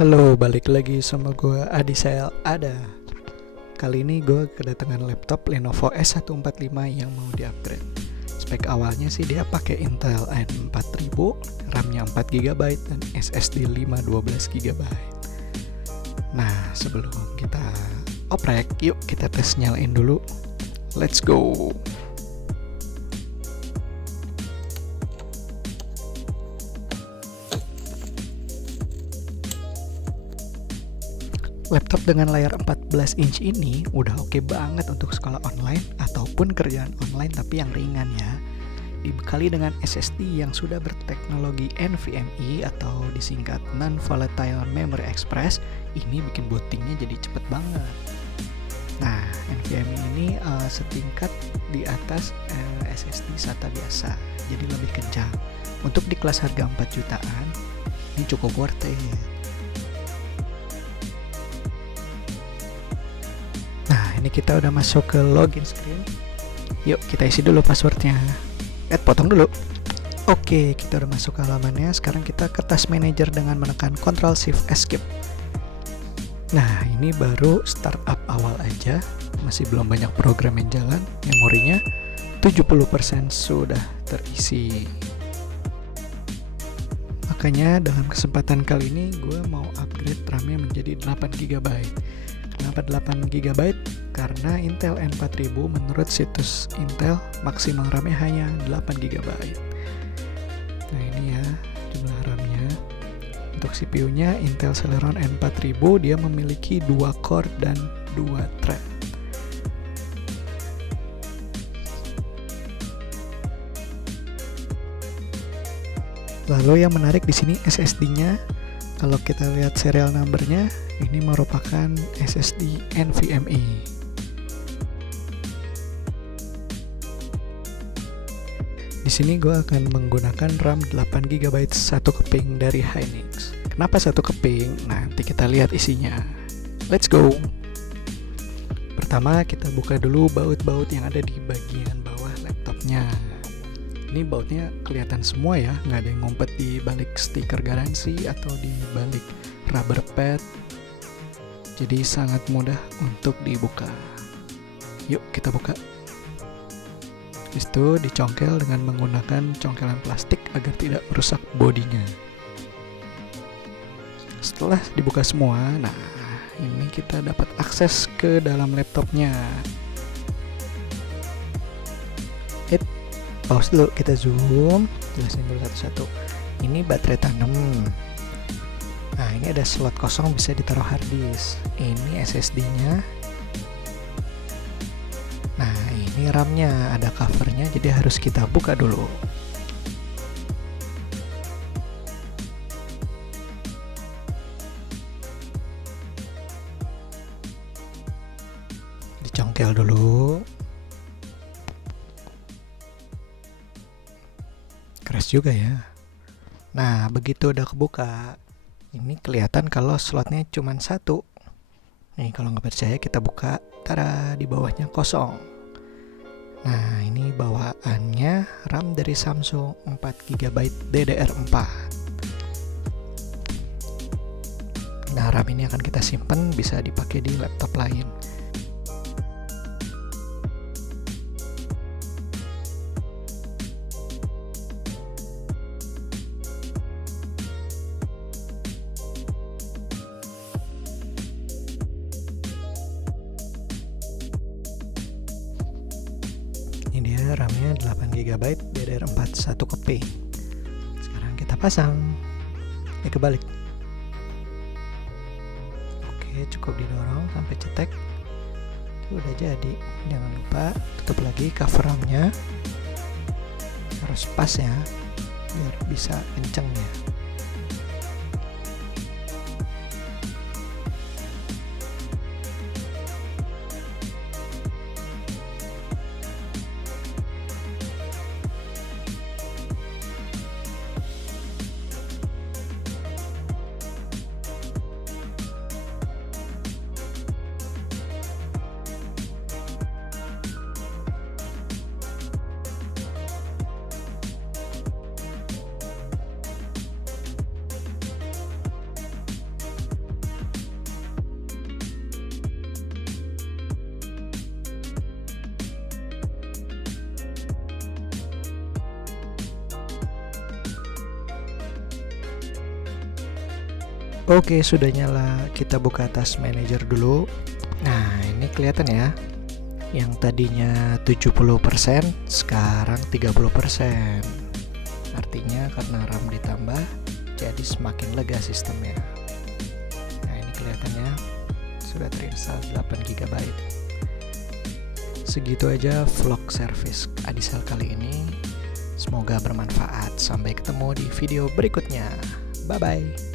Halo, balik lagi sama gue Adisel Ada. Kali ini gue kedatangan laptop Lenovo S145 yang mau di-upgrade. Spek awalnya sih dia pakai Intel i4000, RAM-nya 4GB dan SSD 512GB. Nah, sebelum kita oprek, yuk kita tes nyalain dulu. Let's go. Laptop dengan layar 14 inch ini udah oke banget untuk sekolah online ataupun kerjaan online tapi yang ringan ya. Dibekali dengan SSD yang sudah berteknologi NVMe atau disingkat Non-Volatile Memory Express, ini bikin bootingnya jadi cepet banget. Nah, NVMe ini setingkat di atas SSD SATA biasa, jadi lebih kencang. Untuk di kelas harga 4 jutaan, ini cukup worth it. Ini kita udah masuk ke login screen. Yuk kita isi dulu passwordnya. Potong dulu. Oke, kita udah masuk ke halamannya. Sekarang kita ke task manager dengan menekan Ctrl Shift Escape. Nah, ini baru startup awal aja, masih belum banyak program yang jalan. Memorinya 70% sudah terisi. Makanya dalam kesempatan kali ini gue mau upgrade RAM-nya menjadi 8GB. Kenapa 8GB? Karena Intel i4000 menurut situs Intel maksimal RAM-nya hanya 8GB. Nah ini ya jumlah RAM-nya. Untuk CPU-nya Intel Celeron i4000 dia memiliki 2 core dan 2 thread. Lalu yang menarik di sini SSD-nya. Kalau kita lihat serial number-nya, ini merupakan SSD NVMe. Di sini gue akan menggunakan RAM 8GB 1 keping dari Hynix. Kenapa 1 keping? Nanti kita lihat isinya. Let's go. Pertama kita buka dulu baut-baut yang ada di bagian bawah laptopnya. Ini bautnya kelihatan semua ya, nggak ada yang ngumpet di balik stiker garansi atau di balik rubber pad. Jadi sangat mudah untuk dibuka. Yuk kita buka. Habis itu dicongkel dengan menggunakan congkelan plastik agar tidak merusak bodinya. Setelah dibuka semua, nah ini kita dapat akses ke dalam laptopnya. Pause dulu, kita zoom, jelasin dulu satu-satu. Ini baterai tanam. Nah ini ada slot kosong bisa ditaruh hard disk. Ini SSD-nya. Nah ini RAM-nya, ada covernya, jadi harus kita buka dulu. Dicongkel dulu. Keras juga ya. Nah begitu udah kebuka, ini kelihatan kalau slotnya cuma satu. Nih kalau nggak percaya kita buka, tada, di bawahnya kosong. Nah ini bawaannya RAM dari Samsung 4GB DDR4. Nah RAM ini akan kita simpan, bisa dipakai di laptop lain. Ini dia RAM-nya 8GB DDR4 1 keping. Sekarang kita pasang. Kebalik. Oke, cukup didorong sampai cetek. Itu udah jadi. Jangan lupa tutup lagi cover RAM-nya. Harus pas ya, biar bisa kenceng ya. Oke, sudah nyala. Kita buka Task Manager dulu. Nah, ini kelihatan ya. Yang tadinya 70% sekarang 30%. Artinya karena RAM ditambah, jadi semakin lega sistemnya. Nah, ini kelihatannya sudah terinstall 8 GB. Segitu aja vlog service Adisel kali ini. Semoga bermanfaat. Sampai ketemu di video berikutnya. Bye-bye.